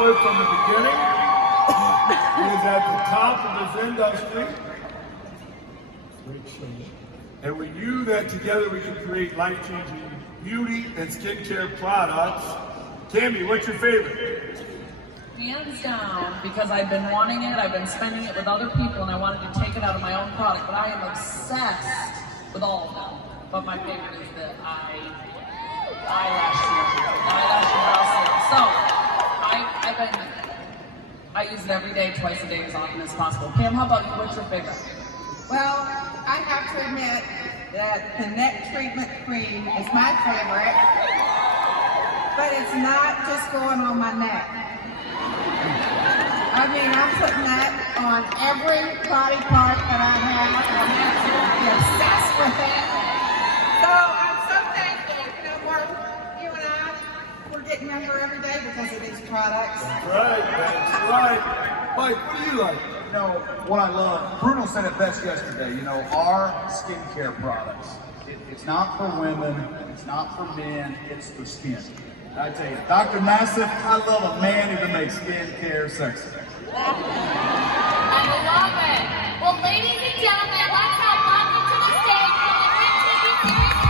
split from the beginning. He is at the top of his industry. Great shade. And we knew that together we could create life-changing beauty and skincare products. Tammy, what's your favorite? Hands down, because I've been wanting it, I've been spending it with other people, and I wanted to take it out of my own product, but I am obsessed with all of them. But my favorite is the eyelash brow serum. So, I use it every day, twice a day, as often as possible. Pam, how about you? What's your favorite? Well, I have to admit that the neck treatment cream is my favorite, but it's not just going on my neck. I mean, I'm putting that on every body part that I have. I'm absolutely obsessed with it. So I'm so thankful. You know, Mark, you and I, we're getting younger every day because of these products. That's right, that's right. Mike, what do you like? You know, what I love, Bruno said it best yesterday, you know, our skincare products. It's not for women, it's not for men, it's for skin. I tell you, Dr. Nassif, I love a man who can make skincare sexy. I love it. Well, ladies and gentlemen, let's have welcome to the stage for the Big TV series.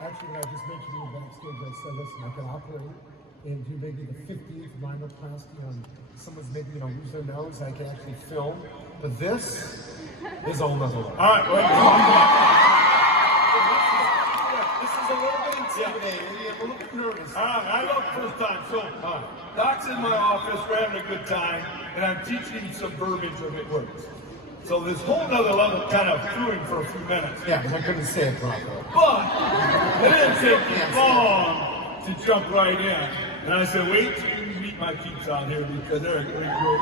Actually, I just mentioned to you backstage, I said, listen, I can operate and do maybe the 50th rhinoplasty on someone's maybe, lose their nose. I can actually film. But this is a whole nother level. All right, well, This is a little bit intimidating, I'm a little bit nervous. all right, I love first time. So, Doc's in my office, we're having a good time, and I'm teaching some verbiage of it works. So this whole nother level kind of threw him for a few minutes. Yeah, because I couldn't say it properly. But it didn't take me long to jump right in. And I said, wait till you meet my peeps out here because they're a great group.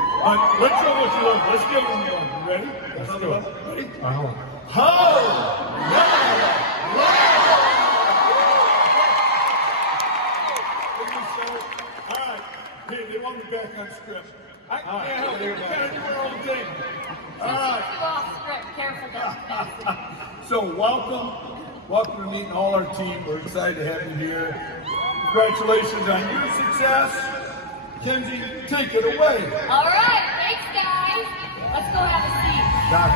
Let's show what you love. Let's give them one. You ready? Let's do it. Ready? Hold on. Ho! All right. Hey, they want me back on script. I can't help it. We gotta do our own thing. All right. Off script, careful though. So welcome to meeting all our team. We're excited to have you here. Congratulations on your success. Kenzie, take it away. All right, thanks guys. Let's go have a seat. Doc.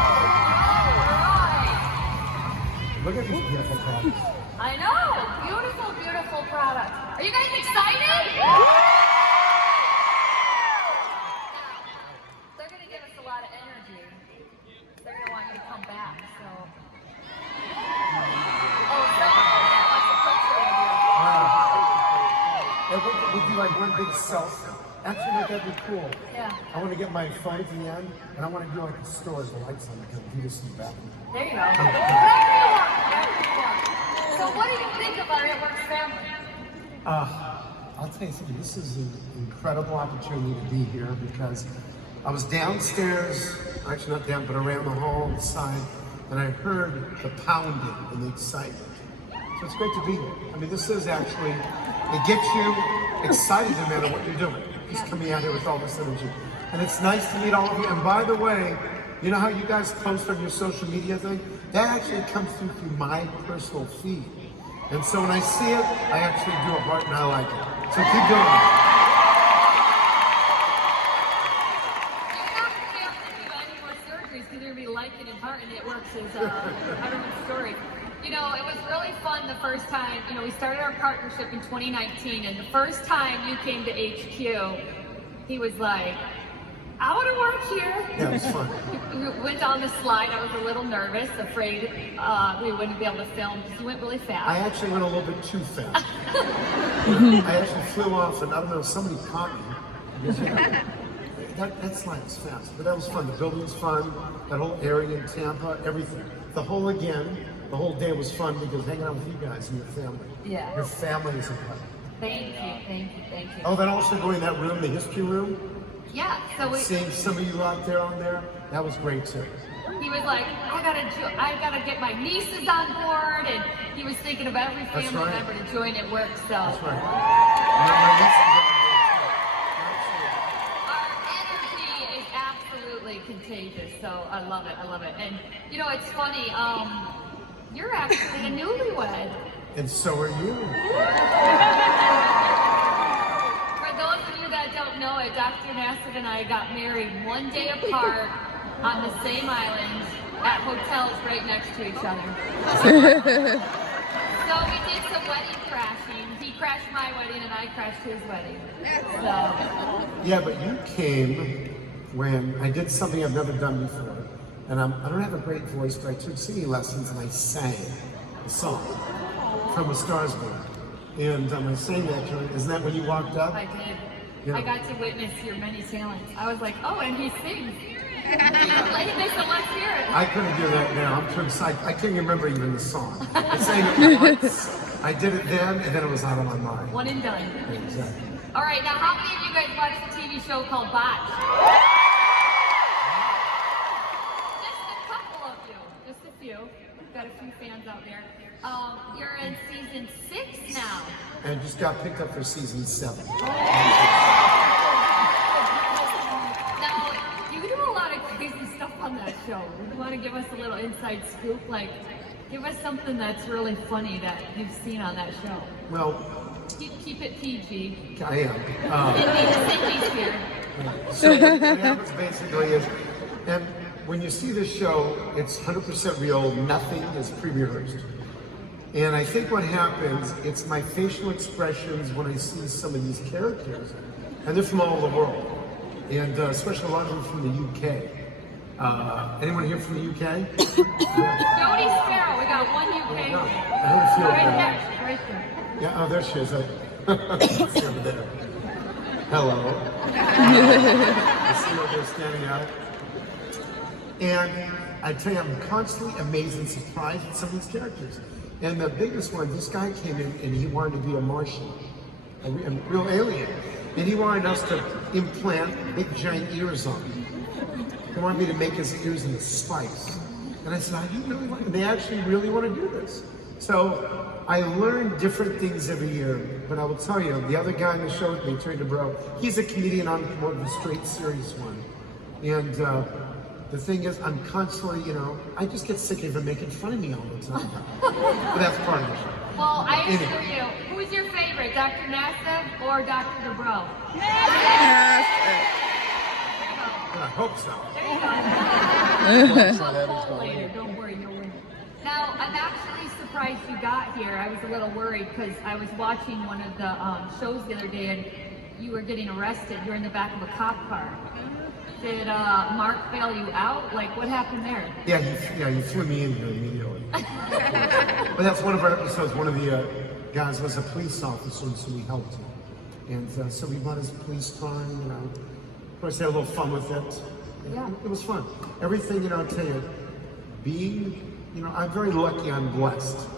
All right. Look at these beautiful products. I know, beautiful, beautiful products. Are you guys excited? They're gonna give us a lot of energy. They're gonna want you to come back, so. Oh, someone wants a picture of you. We do like one big selfie. Actually, like that'd be cool. Yeah. I want to get my phone at the end, and I want to do like a store with the lights on it, because do this in the back. There you go. Whatever you want, whatever you want. So what do you think of our It Works family? I'll tell you something, this is an incredible opportunity to be here because I was downstairs, actually not down, but around the hall side, and I heard the pounding and the excitement. So it's great to be here. I mean, this is actually, it gets you excited no matter what you're doing. Just coming out here with all this energy. And it's nice to meet all of you. And by the way, you know how you guys post on your social media thing? That actually comes through my personal feed. And so when I see it, I actually do a heart and I like it. So keep doing it. You don't have to do any more surgeries because you're going to be liking and hearting It Works is everyone's story. You know, it was really fun the first time, we started our partnership in 2019, and the first time you came to HQ, he was like, I want to work here. Yeah, it was fun. We went down the slide. I was a little nervous, afraid we wouldn't be able to film because you went really fast. I actually went a little bit too fast. I actually flew off, and I don't know, somebody caught me. That slide was fast, but that was fun. The building was fun. That whole area in Tampa, everything. The whole day was fun because hanging out with you guys and your family. Yeah. Your family is important. Thank you. Oh, then also going in that room, the history room, Yeah, so seeing some of you out there on there, that was great too. he was like, I gotta get my nieces on board, and he was thinking of every That's family right. member to join at work. So That's right. And then my niece is on our energy is absolutely contagious. So I love it. And you know, it's funny. You're actually a newlywed. board too. And so are you. For those of you that don't know it, Dr. Nassif and I got married one day apart on the same island at hotels right next to each other. So we did some wedding crashing. He crashed my wedding and I crashed his wedding. So Yeah, but you came when I did something I've never done before. And I don't have a great voice, but I took singing lessons and I sang a song from A Star's Born. And I sang that to her. Isn't that when you walked up? I did. Yeah. I got to witness your many talents. I was like, oh, and he sings. So let's hear it. I couldn't do that now. I'm too excited. I can't remember even the song. I sang it once. I did it then, and then it was out of my mind. One and done. Exactly. All right, now how many of you guys watched the TV show called Botch? Just a couple of you. Just a few. We've got a few fans out there. You're in season 6 now. And just got picked up for season 7. Now, you do a lot of crazy stuff on that show. You want to give us a little inside scoop? Like, give us something that's really funny that you've seen on that show. Well, Keep it PG. I am. Cindy's here. So what happens basically is, and when you see this show, it's 100% real, nothing is pre-rehearsed. And I think what happens, it's my facial expressions when I see some of these characters, and they're from all over the world, and especially a lot of them from the UK. Anyone here from the UK? Jody Sparrow, we got one UK. I heard a few of Right them. there, right there. Yeah, oh, there she is. She's over there. Hello. I see her there standing out. And I tell you, I'm constantly amazed and surprised at some of these characters. And the biggest one, this guy came in and he wanted to be a Martian, a real alien. And he wanted us to implant big giant ears on him. He wanted me to make his ears into spikes. And I said, "Are you really want?" And they actually really want to do this. So I learn different things every year. But I will tell you, the other guy in the show with me, Terry DeBro, he's a comedian on more of the straight, serious one. And the thing is, I'm constantly, I just get sick of him making fun of me all the time. But that's part of it. Well, I assure you, who's your favorite, Dr. Nassif or Dr. DeBro? I hope so. There you go. We'll poll later. Don't worry. Now, I'm actually surprised you got here. I was a little worried because I was watching one of the shows the other day and you were getting arrested. You're in the back of a cop car. Did Mark bail you out? Like, what happened there? Yeah, he flew me in here immediately. But that's one of our episodes. One of the guys was a police officer, and so we helped him. And so we bought his police car, and, of course, had a little fun with it. Yeah. It was fun. Everything, I'll tell you, I'm very lucky, I'm blessed.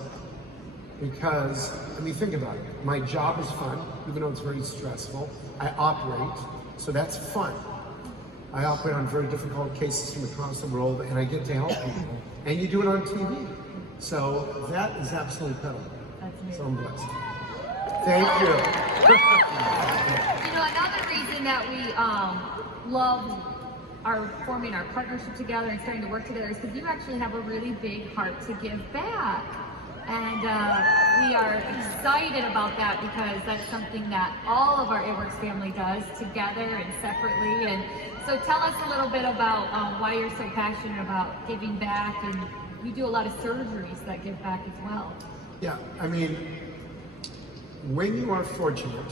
Because, think about it. My job is fun, even though it's very stressful. I operate, so that's fun. I operate on very difficult cases from across the world, and I get to help people. And you do it on TV. So that is absolutely incredible. That's amazing. So I'm blessed. Thank you. Another reason that we love forming our partnership together and starting to work together is because you actually have a really big heart to give back. And we are excited about that because that's something that all of our It Works family does together and separately. And so tell us a little bit about why you're so passionate about giving back, and you do a lot of surgeries that give back as well. Yeah, when you are fortunate,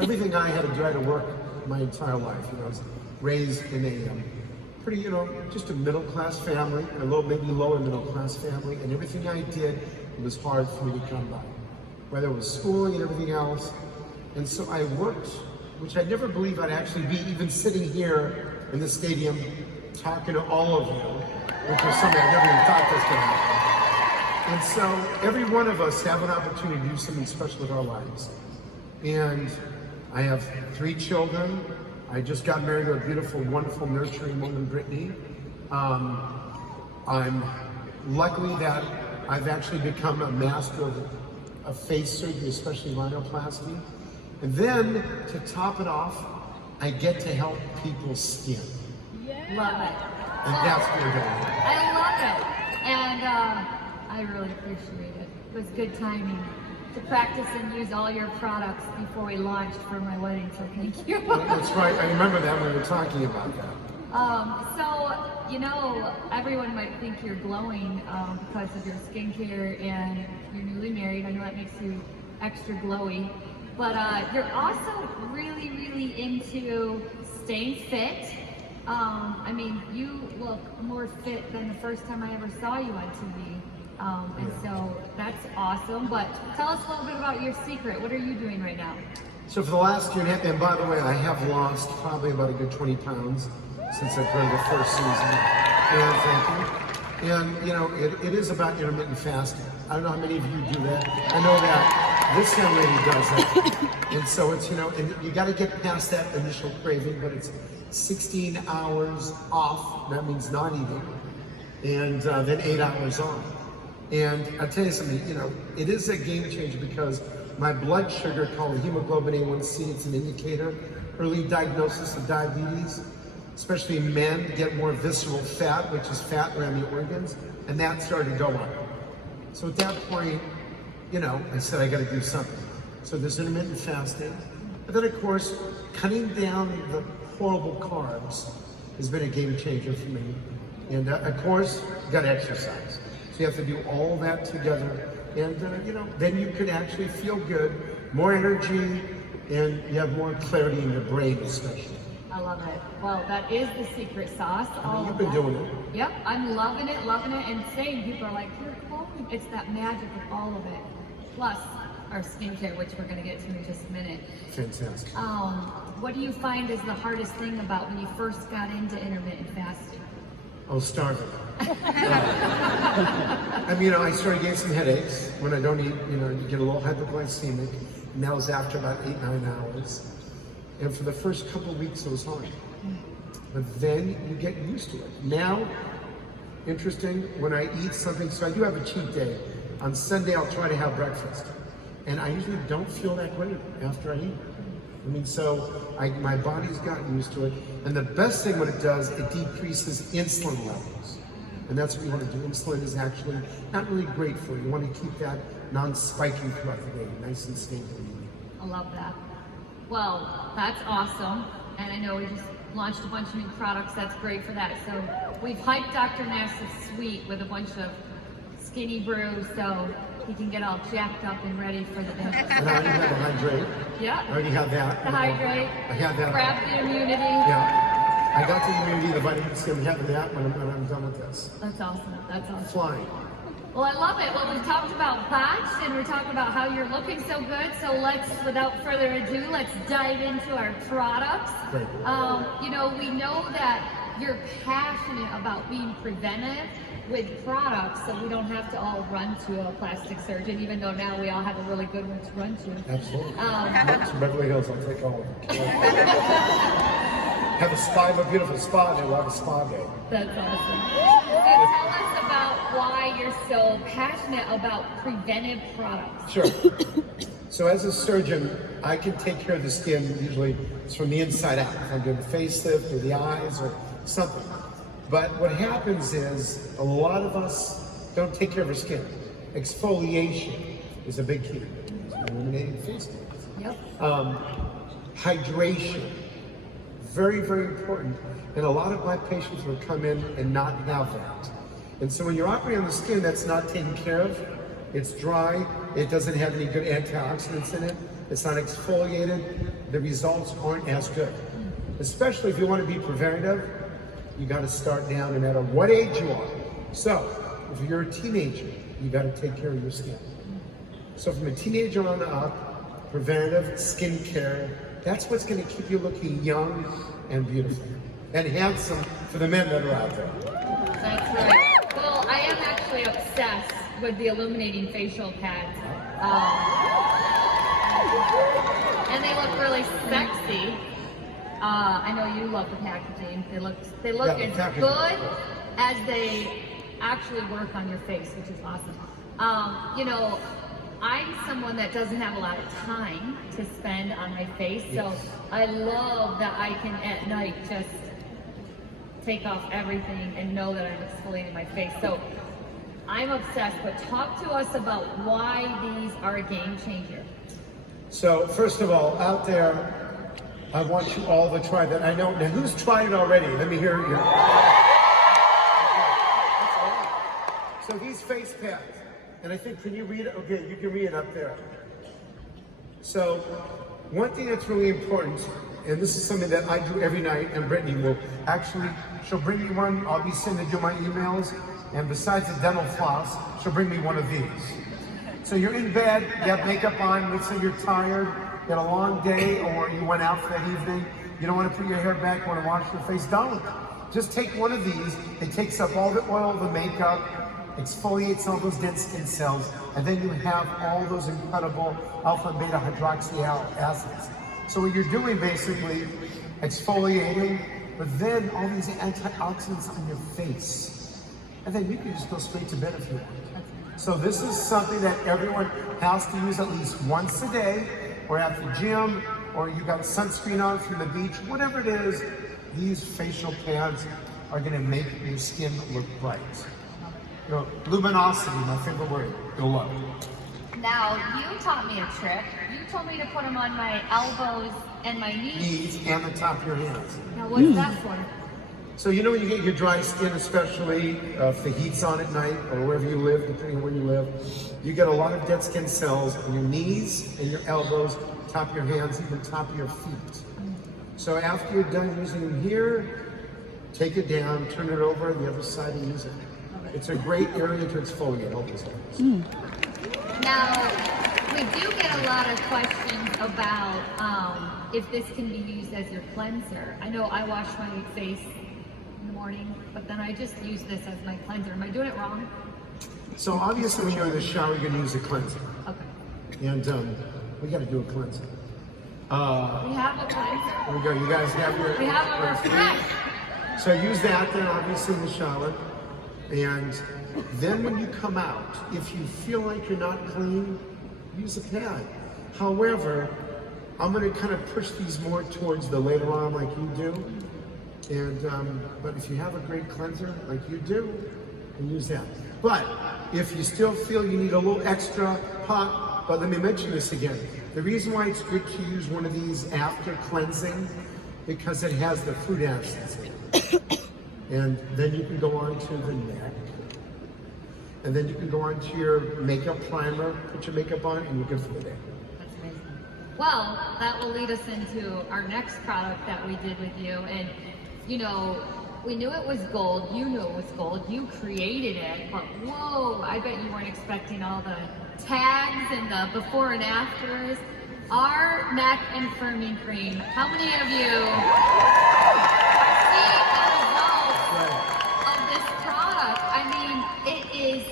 everything I had to do, I had to work my entire life. I was raised in a pretty, just a middle-class family, a little, maybe lower middle-class family, and everything I did, it was hard for me to come by, whether it was schooling and everything else. And so I worked, which I never believed I'd actually be even sitting here in the stadium talking to all of you, which was something I never even thought was going to happen. And so every one of us have an opportunity to do something special with our lives. And I have 3 children. I just got married to a beautiful, wonderful, nurturing woman, Brittany. I'm lucky that I've actually become a master of face surgery, especially rhinoplasty. And then, to top it off, I get to help people's skin. Love it. And that's what we're doing. I love it. And I really appreciate it. It was good timing to practice and use all your products before we launched for my wedding, so thank you. That's right, I remember that when we were talking about that. Everyone might think you're glowing because of your skincare and you're newly married. I know that makes you extra glowy. But you're also really, really into staying fit. You look more fit than the first time I ever saw you on TV. And so that's awesome. But tell us a little bit about your secret. What are you doing right now? So for the last year and a half, and by the way, I have lost probably about a good 20 pounds since I played the first season. And thank you. And it is about intermittent fasting. I don't know how many of you do that. I know that this young lady does that. And so it's, and you got to get past that initial craving, but it's 16 hours off. That means not eating. And then 8 hours on. And I'll tell you something, it is a game changer because my blood sugar, called hemoglobin A1C, it's an indicator, early diagnosis of diabetes, especially men get more visceral fat, which is fat around the organs, and that started to go up. So at that point, I said I got to do something. So there's intermittent fasting, but then of course, cutting down the horrible carbs has been a game changer for me. And of course, you got to exercise. So you have to do all that together, and then you can actually feel good, more energy, and you have more clarity in your brain, especially. I love it. Well, that is the secret sauce. You've been doing it. Yep, I'm loving it, and saying people are like, you're glowing. It's that magic of all of it. Plus, our skincare, which we're going to get to in just a minute. Fantastic. What do you find is the hardest thing about when you first got into intermittent fasting? Oh, starving. I started getting some headaches when I don't eat. You get a little hypoglycemic, and that was after about 8-9 hours. And for the first couple of weeks, it was hard. But then you get used to it. Now, interesting, when I eat something, so I do have a cheat day. On Sunday, I'll try to have breakfast. And I usually don't feel that great after I eat. My body's gotten used to it. And the best thing what it does, it decreases insulin levels. And that's what you want to do. Insulin is actually not really great for you. You want to keep that non-spiking throughout the day, nice and stable. I love that. Well, that's awesome. And I know we just launched a bunch of new products. That's great for that. So we've hyped Dr. Nassif's suite with a bunch of skinny brews so he can get all jacked up and ready for the day. And I already have the Hydrate. Yeah. I already have that. The Hydrate. I have that. Grab the immunity. Yeah. I got the immunity, the vitamin C. I'm having that when I'm done with this. That's awesome. That's awesome. Flying. Well, I love it. Well, we've talked about Patch and we're talking about how you're looking so good. So let's, without further ado, let's dive into our products. Great. We know that you're passionate about being preventive with products, so we don't have to all run to a plastic surgeon, even though now we all have a really good one to run to. Absolutely. To Beverly Hills, I'll take all of them. Have a spa, have a beautiful spa, and we'll have a spa day. That's awesome. So tell us about why you're so passionate about preventive products. Sure. So as a surgeon, I can take care of the skin, usually it's from the inside out. If I'm doing a facelift or the eyes or something. But what happens is a lot of us don't take care of our skin. Exfoliation is a big key. Illuminating face masks. Yep. Hydration, very, very important. And a lot of my patients will come in and not have that. And so when you're operating on the skin that's not taken care of, it's dry, it doesn't have any good antioxidants in it, it's not exfoliated, the results aren't as good. especially if you want to be preventative, you got to start down no matter what age you are. So, if you're a teenager, you got to take care of your skin. So from a teenager on up, preventative skincare, that's what's going to keep you looking young and beautiful and handsome for the men that are out there. That's right. Well, I am actually obsessed with the Illuminating facial pads. And they look really sexy. I know you love the packaging. They look Yeah, as packaging. good as they actually work on your face, which is awesome. You know, I'm someone that doesn't have a lot of time to spend on my face, so I love that I can at night just take off everything and know that I'm exfoliating my face. So I'm obsessed, but talk to us about why these are a game changer. So first of all, out there, I want you all to try that. I know, now who's tried it already? Let me hear you. So these face pads, and I think, can you read it? Okay, you can read it up there. So one thing that's really important, and this is something that I do every night, and Brittany will actually, she'll bring me one. I'll be sending you my emails, and besides the dental floss, she'll bring me one of these. So you're in bed, you have makeup on, let's say you're tired, you had a long day, or you went out for that evening, you don't want to put your hair back, you want to wash your face, don't. Just take one of these, it takes up all the oil, the makeup, exfoliates all those dead skin cells, and then you have all those incredible alpha and beta hydroxy acids. So what you're doing basically, exfoliating, but then all these antioxidants on your face. And then you can just go straight to bed if you want. So this is something that everyone has to use at least once a day, or at the gym, or you got sunscreen on from the beach, whatever it is, these facial pads are gonna make your skin look bright. You know, luminosity, my favorite word, go up. Now, you taught me a trick. You told me to put them on my elbows and my knees. Knees and the top of your hands. Now, what's that for? So you know when you get your dry skin, especially if the heat's on at night or wherever you live, depending on where you live, you get a lot of dead skin cells on your knees and your elbows, top of your hands, even top of your feet. So after you're done using them here, take it down, turn it over the other side and use it. It's a great area to exfoliate all these things. Now, we do get a lot of questions about if this can be used as your cleanser. I know I wash my face in the morning, but then I just use this as my cleanser. Am I doing it wrong? So obviously when you're in the shower, you're gonna use a cleanser. Okay. And we gotta do a cleanser. We have a cleanser. Here we go, you guys have your... We have a refresh. So use that then obviously in the shower. And then when you come out, if you feel like you're not clean, use a pad. However, I'm gonna kind of push these more towards the later on like you do. And, but if you have a great cleanser like you do, then use that. But if you still feel you need a little extra pop, but let me mention this again. The reason why it's good to use one of these after cleansing, because it has the fruit acids in it. And then you can go on to the neck. And then you can go on to your makeup primer, put your makeup on, and you're good for the day. That's amazing. Well, that will lead us into our next product that we did with you. And, you know, we knew it was gold. You knew it was gold. You created it. But whoa, I bet you weren't expecting all the tags and the before and afters. Our neck and firming cream. How many of you are seeing the results of this product? I mean, it is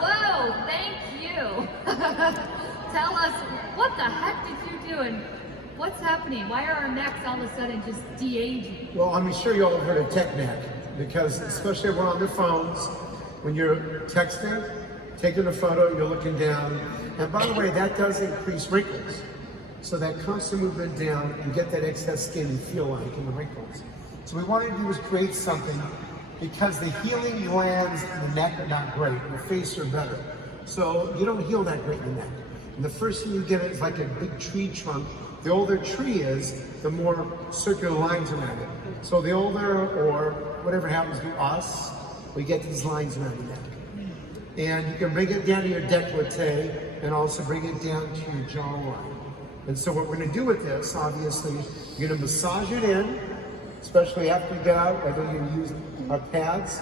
Whoa, thank you. Tell us, what the heck did you do and what's happening? Why are our necks all of a sudden just de-aging? Well, I'm sure you all have heard of tech neck, because especially everyone on their phones, when you're texting, taking a photo, you're looking down. And by the way, that does increase wrinkles. So that constant movement down, you get that excess skin you feel like in the wrinkles. So what we wanted to do was create something, because the healing glands in the neck are not great, in the face are better. So you don't heal that great in the neck. And the first thing you get is like a big tree trunk. The older tree is, the more circular lines around it. So the older, or whatever happens to us, we get these lines around the neck. And you can bring it down to your décolleté and also bring it down to your jawline. And so what we're gonna do with this, obviously, you're gonna massage it in, especially after you get out, whether you use our pads.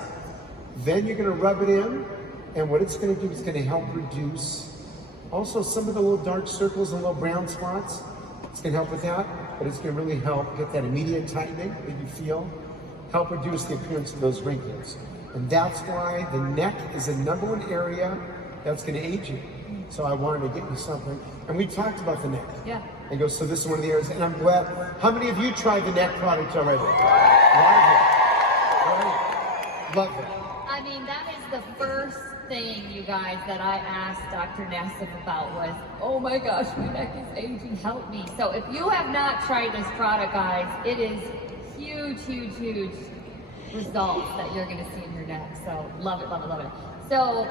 Then you're gonna rub it in, and what it's gonna do is gonna help reduce also some of the little dark circles and little brown spots. It's gonna help with that, but it's gonna really help get that immediate tightening that you feel, help reduce the appearance of those wrinkles. And that's why the neck is the #1 area that's gonna age you. So I wanted to get you something. And we talked about the neck. Yeah. And go, so this is one of the areas, and I'm glad. How many of you tried the neck product already? Love it. Love it. I mean, that is the first thing, you guys, that I asked Dr. Nassif about was, oh my gosh, my neck is aging, help me. So if you have not tried this product, guys, it is huge, huge, huge results that you're gonna see in your neck. So love it, love it, love it. So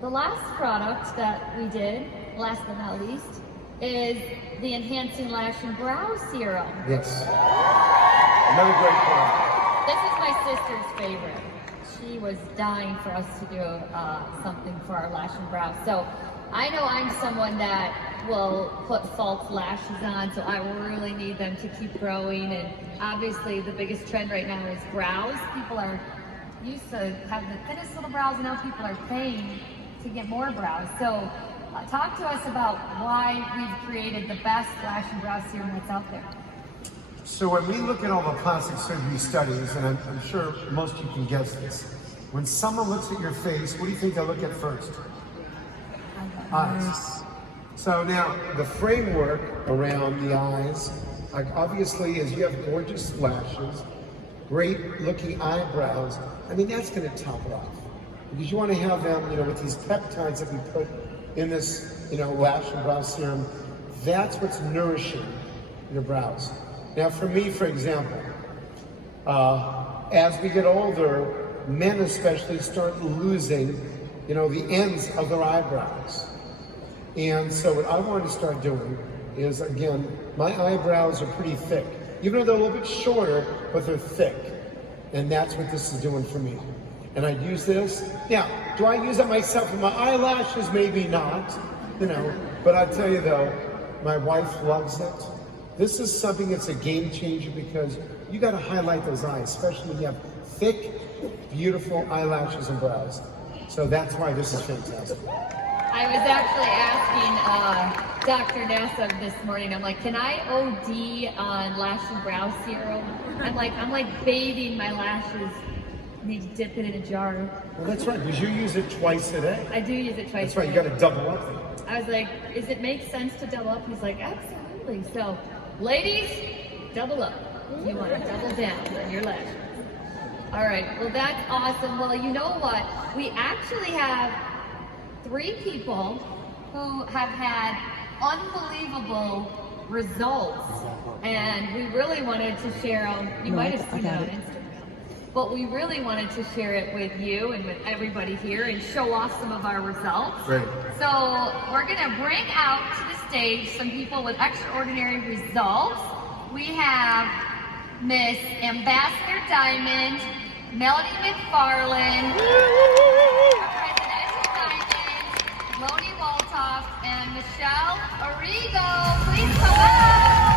the last product that we did, last but not least, is the Enhancing Lash and Brow Serum. Yes. Another great product. This is my sister's favorite. She was dying for us to do something for our lash and brow. So I know I'm someone that will put false lashes on, so I really need them to keep growing. And obviously the biggest trend right now is brows. People are used to have the thinnest little brows, and now people are paying to get more brows. So talk to us about why we've created the best lash and brow serum that's out there. So when we look at all the plastic surgery studies, and I'm sure most of you can guess this, when someone looks at your face, what do you think they look at first? Eyes. So now, the framework around the eyes, like obviously, is you have gorgeous lashes, great looking eyebrows. I mean, that's gonna top it off. Because you wanna have them, with these peptides that we put in this, lash and brow serum, that's what's nourishing your brows. Now for me, for example, as we get older, men especially start losing, the ends of their eyebrows. And so what I wanted to start doing is, again, my eyebrows are pretty thick. Even though they're a little bit shorter, but they're thick. And that's what this is doing for me. And I use this. Now, do I use it myself for my eyelashes? Maybe not, But I'll tell you though, my wife loves it. This is something that's a game changer because you got to highlight those eyes, especially when you have thick, beautiful eyelashes and brows. So that's why this is fantastic. I was actually asking Dr. Nassif this morning, I'm like, can I OD on lash and brow serum? I'm like bathing my lashes. I need to dip it in a jar. Well, that's right, because you use it twice a day. I do use it twice That's right, a you day. got to double up. I was like, does it make sense to double up? He's like, absolutely. So, ladies, double up. You want to double down on your lashes. All right, well, that's awesome. Well, you know what? We actually have 3 people who have had unbelievable results, and we really wanted to share them. You might have seen it on Instagram. But we really wanted to share it with you and with everybody here and show off some of our results. Great. So we're gonna bring out to the stage some people with extraordinary results. We have Miss Ambassador Diamond, Melody McFarland, our Presidential Diamond, Loni Waltoff, and Michelle Arrigo. Please come up.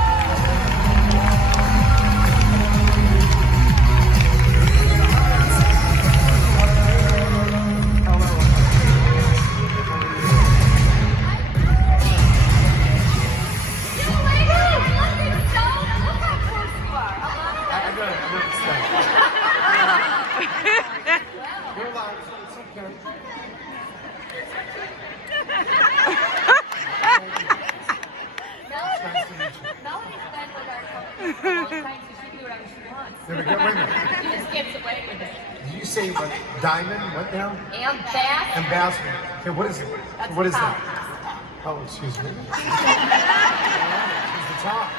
There we go. Wait a minute. She just gets away with it. Did you say what? Diamond? What now? Ambassador. Ambassador. Okay, what is it? That's What is top. that? Oh, excuse me. She's the top.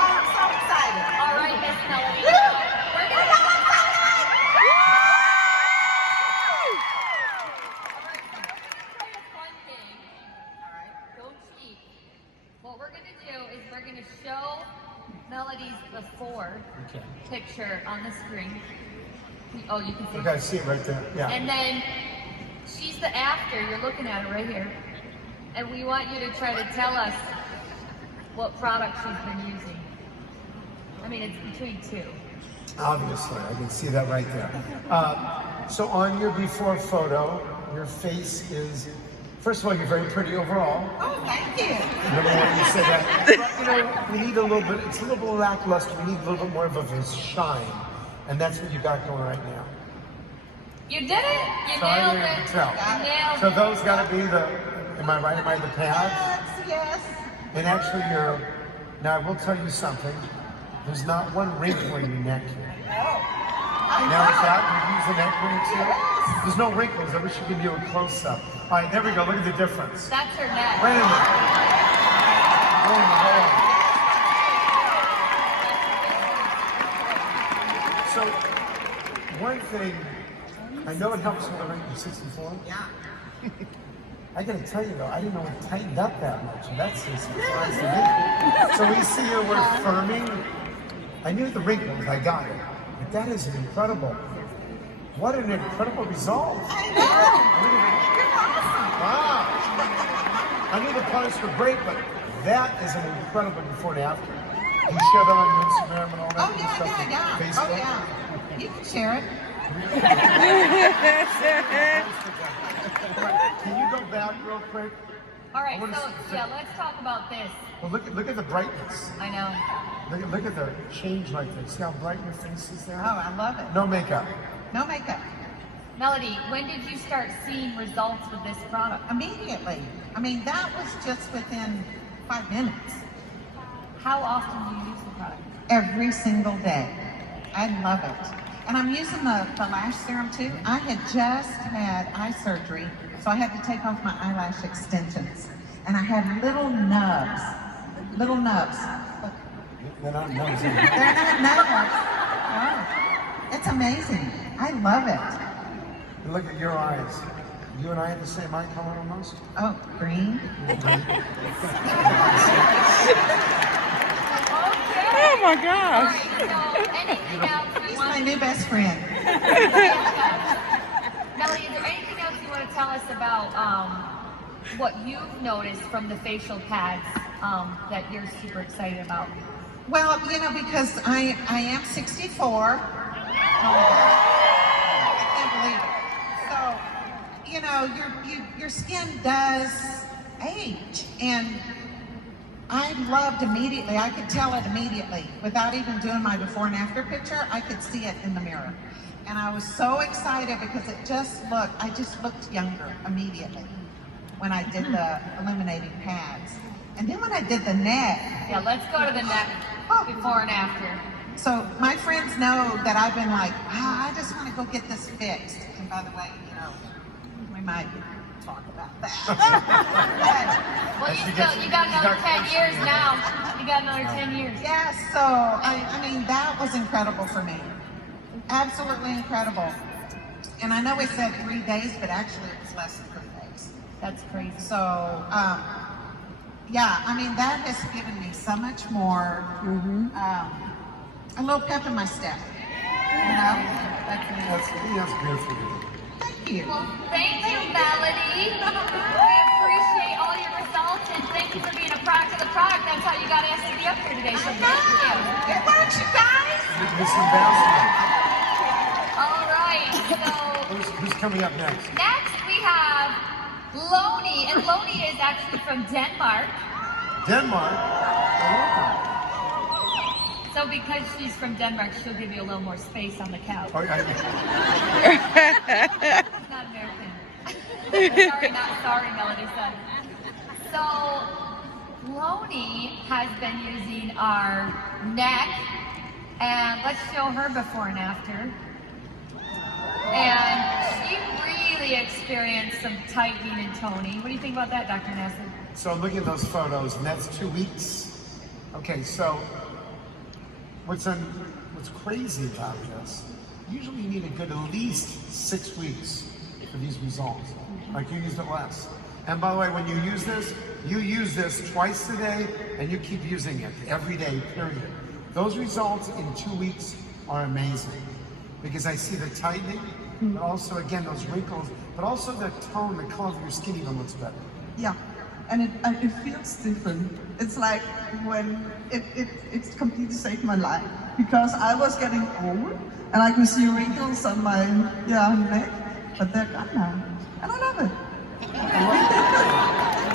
I'm so excited. All right, Miss Melody. We're gonna go one thing. All right, don't cheat. What we're gonna do is we're gonna show Melody's before picture on the screen. Oh, you can see. Okay, I see it right there. Yeah. And then she's the after. You're looking at her right here. And we want you to try to tell us what product she's been using. I mean, it's between two. Obviously, I can see that right there. So on your before photo, your face is, first of all, you're very pretty overall. Oh, thank you. Number one, you said that. But, you know, we need a little bit, it's a little bit lackluster. We need a little bit more of a shine. And that's what you got going right now. You did it! You So I nailed didn't it! tell. You nailed So it! those got to be the, am I right? Am I the pads? Yes. And actually now I will tell you something. There's not one wrinkle in your neck here. Now is that, you use the neck ring too? There's no wrinkles. I wish you could do a close up. All right, there we go. Look at the difference. That's her neck. Wait a minute. Hold on. So, one thing, I know it helps with the wrinkle 64. Yeah. I gotta tell you though, I didn't know it tightened up that much. That's a surprise to me. So we see here we're firming. I knew the wrinkles, I got it. But that is incredible. What an incredible result. I know. Wow. I knew the products were great, but that is an incredible before and after. You share that on your Instagram and all that Oh, good yeah, stuff? yeah, yeah. Facebook? Oh, yeah. You can share it. Can you go back real quick? All right, I wanna so see- yeah, let's talk about this. Well, look at the brightness. I know. Look at the change right there. See how bright your face is there? Oh, I love it. No makeup. No makeup. Melody, when did you start seeing results with this product? Immediately. I mean, that was just within 5 minutes. How often do you use the product? Every single day. I love it. And I'm using the Lash Serum too. I had just had eye surgery, so I had to take off my eyelash extensions. And I had little nubs. Little nubs. Look, They're not nubs. they're not nubs. Oh, it's amazing. I love it. Look at your eyes. You and I have the same eye color almost. Oh, green. Oh my gosh. So, anything else you He's want my new best friend. Melody, is there anything else you want to tell us about what you've noticed from the facial pads that you're super excited about? Well, you know, because I am 64. Oh, I can't believe it. So, you know, your skin does age, and I loved immediately. I could tell it immediately without even doing my before and after picture. I could see it in the mirror, and I was so excited because I just looked younger immediately when I did the illuminating pads, and then when I did the neck. Yeah, let's go to the neck before and after. So my friends know that I've been like, I just want to go get this fixed. And by the way, you know, we might talk about that. Well, you got another 10 years now. You got another 10 years. Yeah, so I mean, that was incredible for me. Absolutely incredible. And I know we said 3 days, but actually it was less than 3 days. That's crazy. So, yeah, I mean, that has given me so much more, a little pep in my step, you know? That's beautiful. Thank you. Well, thank you, Melody. We appreciate all your results, and thank you for being a product of the product. That's how you got us to be up here today. So thank you. It works, you guys. Miss Ambassador, All right. So who's coming up next? next we have Loni, and Loni is actually from Denmark. Denmark. So because she's from Denmark, she'll give you a little more space on the couch. Oh, yeah. She's not American. sorry, Melody said. So, Loni has been using our neck, and let's show her before and after. And she really experienced some tightening and toning. What do you think about that, Dr. Nassif? So look at those photos, and that's 2 weeks. Okay, so what's crazy about this? Usually you need a good at least 6 weeks for these results. Like you used it less. And by the way, when you use this twice a day, and you keep using it every day, period. Those results in 2 weeks are amazing. Because I see the tightening, but also, again, those wrinkles, but also the tone, the color of your skin even looks better. Yeah. and it feels different. It's like when it's completely saved my life because I was getting old and I could see wrinkles on my neck, but they're gone now, and I love it.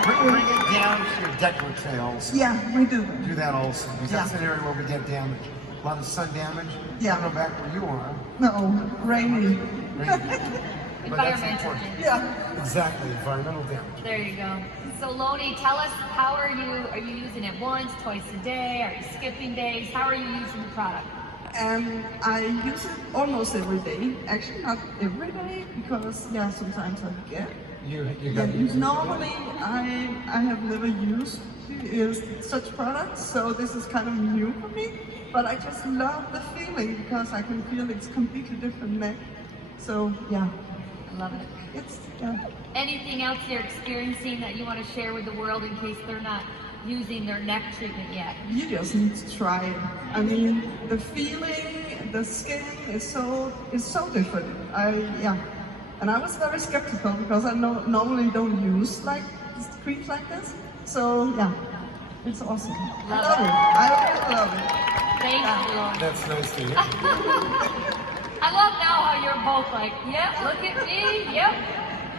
Bring it down to your décolleté. Yeah, we do. Do that also, because that's Yeah. an area where we get damage. A lot of sun damage. Yeah. I don't know back where you are. No, rainy. But that's Environmental. important. Yeah. Exactly, environmental damage. There you go. So Loni, tell us, how are you using it once, twice a day? Are you skipping days? How are you using the product? I use it almost every day. Actually, not every day because sometimes I forget. You Yeah, got to use it. normally I have never used such products, so this is kind of new for me. But I just love the feeling because I can feel it's completely different neck. So yeah, I love it. it's Anything else you're experiencing that you want to share with the world in case they're not using their neck treatment yet? You just need to try it. I mean, the feeling, the skin is so different. And I was very skeptical because I normally don't use like creams like this. So yeah, it's awesome. I love it. I really love it. Thank you, Loni. That's nice to hear. I love now how you're both like, yep, look at me, yep.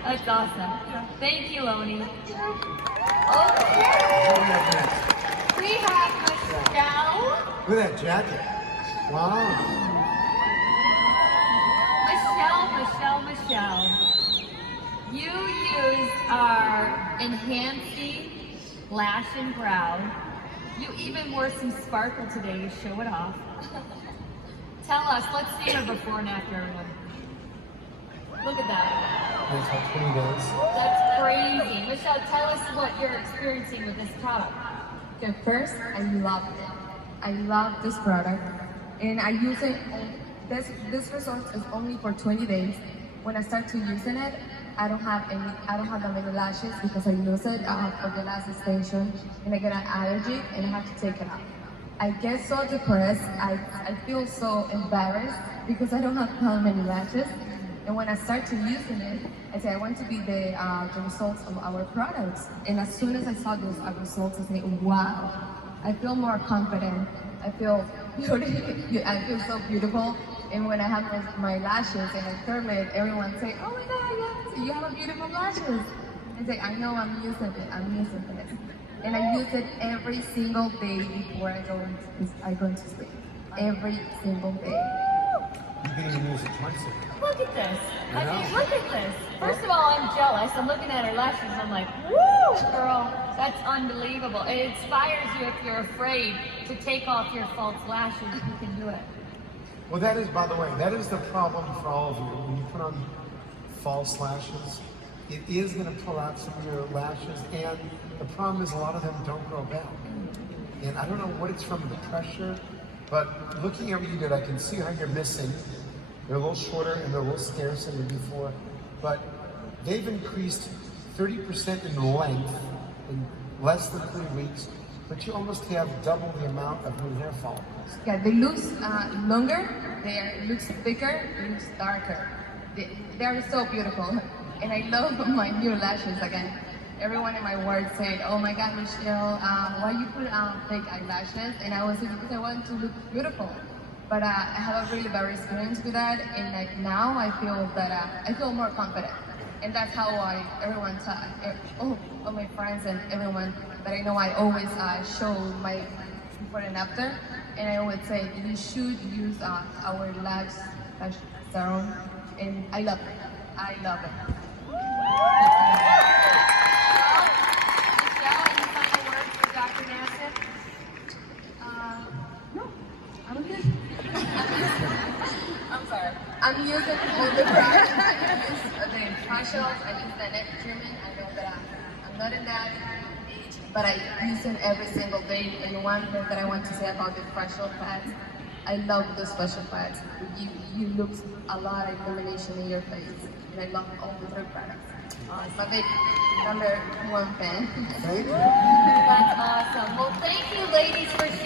That's awesome. Thank you, Loni. Okay. What do we have next? We have Michelle. Look at that jacket. Wow. Michelle. You use our enhancing lash and brow. You even wore some sparkle today to show it off. Tell us, let's see her before and after everyone. Look at that. That's how pretty it is. That's crazy. Michelle, tell us what you're experiencing with this product. Okay, first, I loved it. I love this product, and I use it. This result is only for 20 days. When I start to using it, I don't have that many lashes because I use it for the last station, and I get an allergy, and I have to take it out. I get so depressed. I feel so embarrassed because I don't have that many lashes. And when I start to using it, I say I want to be the results of our products. And as soon as I saw those results, I say, wow, I feel more confident. I feel beauty. I feel so beautiful. And when I have my lashes and I curl it, everyone say, oh my God, yes, you have beautiful lashes. I say, I know, I'm using it. And I use it every single day before I go to sleep. Every single day. You can even use it twice a day. Look at this. I know. I mean, look at this. First of all, I'm jealous. I'm looking at her lashes. I'm like, woo, girl, that's unbelievable. It inspires you if you're afraid to take off your false lashes. You can do it. Well, that is, by the way, that is the problem for all of you. When you put on false lashes, it is going to pull out some of your lashes, and the problem is a lot of them don't grow back. And I don't know what it's from, the pressure, but looking at what you did, I can see how you're missing. They're a little shorter and they're a little scarcer than before, but they've increased 30% in length in less than 3 weeks, but you almost have double the amount of new hair follicles. Yeah, they look longer, they look thicker, they look darker. They are so beautiful. And I love my new lashes again. Everyone in my work said, oh my God, Michelle, why you put fake eyelashes? And I was like, because I want to look beautiful. But I have a really bad experience with that, and like now I feel that I feel more confident, and that's how everyone all my friends and everyone that I know, I always show my before and after, and I always say you should use our Lash Serum, and I love it. I love it. Michelle, any final words for Dr. Nassif? No, I'm good. I'm sorry. I'm using all the products. I use the facials, I use the neck treatment. I know that I'm not in that age, but I use it every single day. And one thing that I want to say about the facial pads, I love those facial pads. You look a lot of illumination in your face. And I love all the three products. It's my big #1 fan. Thank you. That's awesome. Well, thank you, ladies, for sharing.